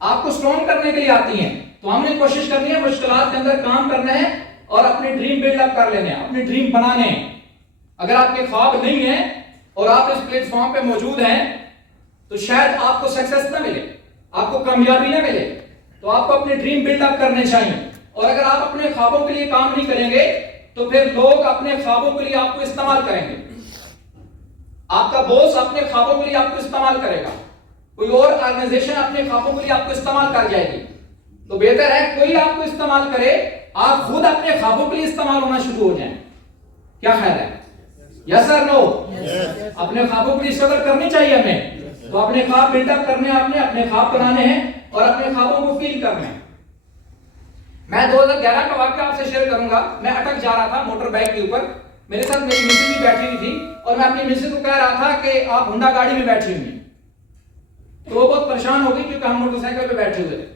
آپ کو اسٹرانگ کرنے کے لیے آتی ہیں. تو ہم نے کوشش کرنی ہے مشکلات کے اندر کام کرنا ہے اور اپنے ڈریم بلڈ اپ کر لینے ہیں, اپنے ڈریم بنانے ہیں. اگر آپ کے خواب نہیں ہیں اور آپ اس پلیٹ فارم پہ موجود ہیں تو شاید آپ کو سکسیس نہ ملے, آپ کو کامیابی نہ ملے. تو آپ کو اپنے ڈریم بلڈ اپ کرنے چاہیے. اور اگر آپ اپنے خوابوں کے لیے کام نہیں کریں گے تو پھر لوگ اپنے خوابوں کے لیے آپ کو استعمال کریں گے. آپ کا باس اپنے خوابوں کے لیے آپ کو استعمال کرے گا, کوئی اور آرگنائزیشن اپنے خوابوں کے لیے آپ کو استعمال کر جائے گی. تو بہتر ہے کوئی آپ کو استعمال کرے, آپ خود اپنے خوابوں کے لیے استعمال ہونا شروع ہو جائیں. کیا خیال ہے؟ یس اور نو؟ اپنے خوابوں کے لیے اسٹرگل کرنی چاہیے ہمیں. تو اپنے خواب بلڈ اپ کرنے, آپ نے اپنے خواب بنانے ہیں اور اپنے خوابوں کو فیل کرنا ہے. میں 2011 کا واقعہ آپ سے شیئر کروں گا. میں اٹک جا رہا تھا موٹر بائک کے اوپر, میرے ساتھ میری مسز بھی بیٹھی ہوئی تھی اور میں اپنی مسز کو کہہ رہا تھا کہ آپ ہونڈا گاڑی میں بیٹھی ہوئی ہیں. تو وہ بہت پریشان ہو گئی کیونکہ ہم موٹر سائیکل پہ بیٹھے ہوئے تھے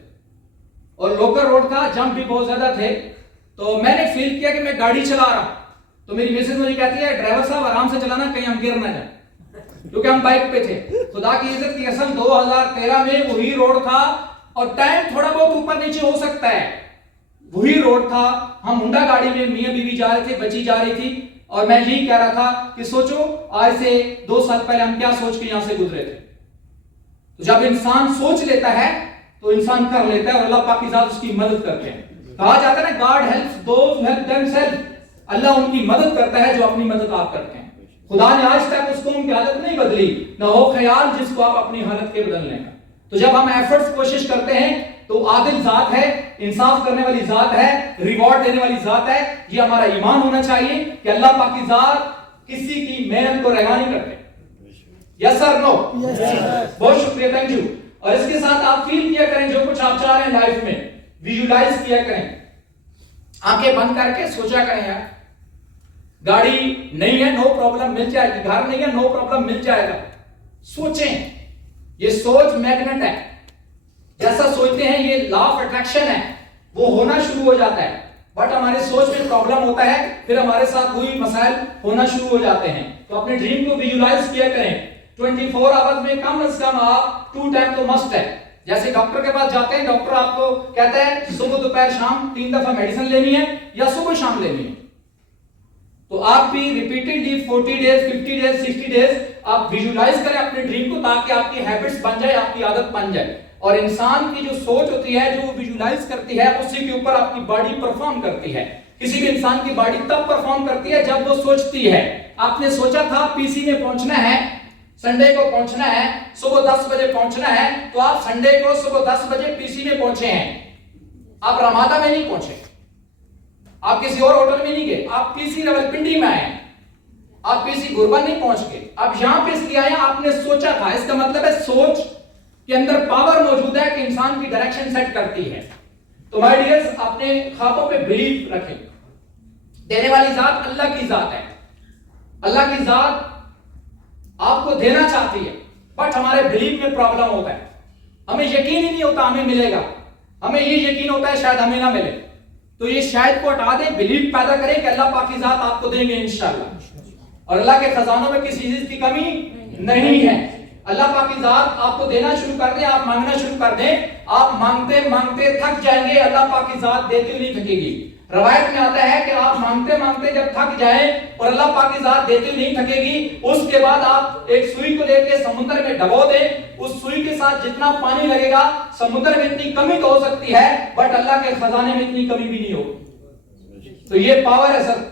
اور لوکل روڈ تھا, جمپ بھی بہت زیادہ تھے. تو میں نے فیل کیا کہ میں گاڑی چلا رہا. تو میری مسز مجھے کہتی ہے ڈرائیور صاحب آرام سے چلانا, کہیں ہم گر نہ جائیں, کیونکہ ہم بائک پہ تھے. خدا کی عزت کی قسم 2013 میں وہی روڈ تھا اور ٹائم تھوڑا بہت اوپر نیچے ہو سکتا ہے, وہی روڈ تھا. ہم ہونڈا گاڑی میں میاں بیوی جا رہے تھے, بچی جا رہی تھی اور میں یہی کہہ رہا تھا کہ سوچو آج سے 2 سال پہلے ہم کیا سوچ کے یہاں سے گزرے تھے. تو جب انسان سوچ لیتا ہے تو انسان کر لیتا ہے اور اللہ پاک کی ذات اس کی مدد کرتے ہیں. کہا جاتا ہے نا God helps those who help themselves, اللہ ان کی مدد کرتا ہے جو اپنی مدد آپ کرتے ہیں. خدا نے آج تک اس قوم کی حالت نہیں بدلی, نہ ہو خیال جس کو آپ اپنی حالت کے بدلنے کا. تو جب ہم ایفرٹس کوشش کرتے ہیں تو عادل ذات ہے, انصاف کرنے والی ذات ہے, ریوارڈ دینے والی ذات ہے. یہ ہمارا ایمان ہونا چاہیے کہ اللہ پاک کی ذات کسی کی محنت کو روا نہیں کرتے. یس سر نو؟ بہت شکریہ, تھینک یو. اور اس کے ساتھ آپ فیل کیا کریں جو کچھ آپ چاہ رہے ہیں لائف میں, ویژولائز کیا کریں, آنکھیں بند کر کے سوچا کریں یار گاڑی نہیں ہے نو پرابلم مل جائے گی, گھر نہیں ہے نو پرابلم مل جائے گا. سوچیں, یہ سوچ میگنٹ ہے, جیسا سوچتے ہیں یہ لا آف اٹریکشن ہے, وہ ہونا شروع ہو جاتا ہے. بٹ ہمارے سوچ میں پرابلم ہوتا ہے, پھر ہمارے ساتھ وہی مسائل ہونا شروع ہو جاتے ہیں. تو اپنے ڈریم کو ویژولائز کیا کریں. 24 آورز میں کم از کم آپ 2 ٹائم تو مسٹ ہے. جیسے ڈاکٹر کے پاس جاتے ہیں, ڈاکٹر آپ کو کہتا ہے صبح دوپہر شام 3 دفعہ میڈیسن لینی ہے یا صبح شام لینی ہے. تو آپ بھی ریپیٹڈلی 40 ڈیز 50 ڈیز 60 ڈیز آپ ویژولائز کریں اپنے ڈریم کو, تاکہ آپ کی ہیبٹس بن جائے, آپ کی عادت بن جائے. اور انسان کی جو سوچ ہوتی ہے, جو وہ ویژولائز کرتی ہے, اسی کے اوپر آپ کی باڈی پرفارم کرتی ہے. کسی بھی انسان کی باڈی تب پرفارم کرتی ہے جب وہ سوچتی ہے. آپ نے سوچا تھا پی سی میں پہنچنا ہے, سنڈے کو پہنچنا ہے, صبح 10 بجے پہنچنا ہے, تو آپ سنڈے کو صبح 10 بجے پی سی میں پہنچے ہیں. آپ رمادہ میں نہیں پہنچے, آپ کسی اور ہوٹل میں نہیں گئے, آپ پی سی راولپنڈی میں آئے, آپ پی سی گربا نہیں پہنچ گئے, آپ یہاں پہ اس لیے آئے آپ نے سوچا تھا. اس کا مطلب ہے سوچ کے اندر پاور موجود ہے کہ انسان کی ڈائریکشن سیٹ کرتی ہے. تو مائی ڈیئرز, اپنے خوابوں پہ بلیف رکھیں. دینے والی ذات اللہ کی ذات ہے. اللہ کی ذات آپ کو دینا چاہتی ہے, بٹ ہمارے بلیف میں پرابلم ہوتا ہے. ہمیں یقین ہی نہیں ہوتا ہمیں ملے گا, ہمیں یہ یقین ہوتا ہے شاید ہمیں نہ ملے. تو یہ شاید کو ہٹا دیں, بلیف پیدا کریں کہ اللہ پاک کی ذات آپ کو دیں گے انشاءاللہ. اور اللہ کے خزانوں میں کسی چیز کی کمی نہیں ہے. اللہ پاک کی ذات آپ کو دینا شروع کر دیں, آپ مانگنا شروع کر دیں, آپ مانگتے مانگتے تھک جائیں گے, اللہ پاک کی ذات دیتے ہوئے نہیں تھکے گی. روایت میں آتا ہے کہ آپ مانگتے مانگتے جب تھک جائیں اور اللہ پاک کی ذات دیتے ہوئے نہیں تھکے گی, اس کے بعد آپ ایک سوئی کو لے کے سمندر میں ڈبو دیں. اس سوئی کے ساتھ جتنا پانی لگے گا, سمندر میں اتنی کمی تو ہو سکتی ہے, بٹ اللہ کے خزانے میں اتنی کمی بھی نہیں ہوگی. تو یہ پاور ہے سر.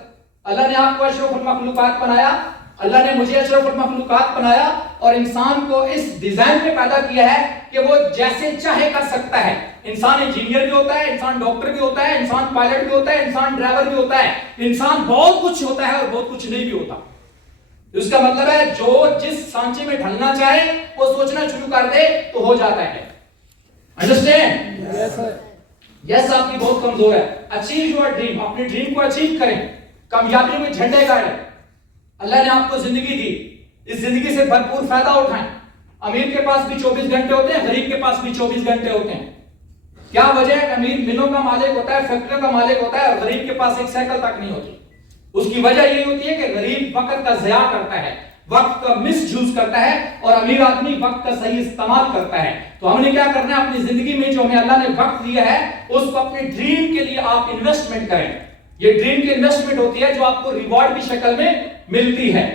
اللہ نے آپ کو اشرف المخلوقات بنایا, اللہ نے مجھے اشرف المخلوقات بنایا اور انسان کو اس ڈیزائن میں پیدا کیا ہے کہ وہ جیسے چاہے کر سکتا ہے. انسان انجینئر بھی ہوتا ہے, انسان ڈاکٹر بھی ہوتا ہے, انسان پائلٹ بھی ہوتا ہے, انسان ڈرائیور بھی ہوتا ہے, انسان بہت کچھ ہوتا ہے اور بہت کچھ نہیں بھی ہوتا. اس کا مطلب ہے جو جس سانچے میں ڈھلنا چاہے وہ سوچنا شروع کر دے تو ہو جاتا ہے. انڈرسٹینڈ؟ یس, آپ کی بہت کمزور ہے. اچیو یور ڈریم, اپنے ڈریم کو اچیو کریں, کامیابی میں جھنڈے گاڑیں. اللہ نے آپ کو زندگی دی, اس زندگی سے بھرپور فائدہ اٹھائیں. امیر کے پاس بھی 24 گھنٹے ہوتے ہیں, غریب کے پاس بھی 24 گھنٹے ہوتے ہیں. کیا وجہ ہے؟ امیر ملوں کا مالک ہوتا ہے, فیکٹریوں کا مالک ہوتا ہے, اور غریب کے پاس ایک سائیکل تک نہیں ہوتی. اس کی وجہ یہ ہوتی ہے کہ غریب وقت کا ضیاع کرتا ہے. وقت کا مس یوز کرتا ہے اور امیر آدمی وقت کا صحیح استعمال کرتا ہے. تو ہم نے کیا کرنا ہے اپنی زندگی میں جو ہمیں اللہ نے وقت دیا ہے اس کو اپنے ڈریم کے لیے آپ انویسٹمنٹ کریں. یہ ڈریم کی انویسٹمنٹ ہوتی ہے جو آپ کو ریوارڈ کی شکل میں ملتی ہے.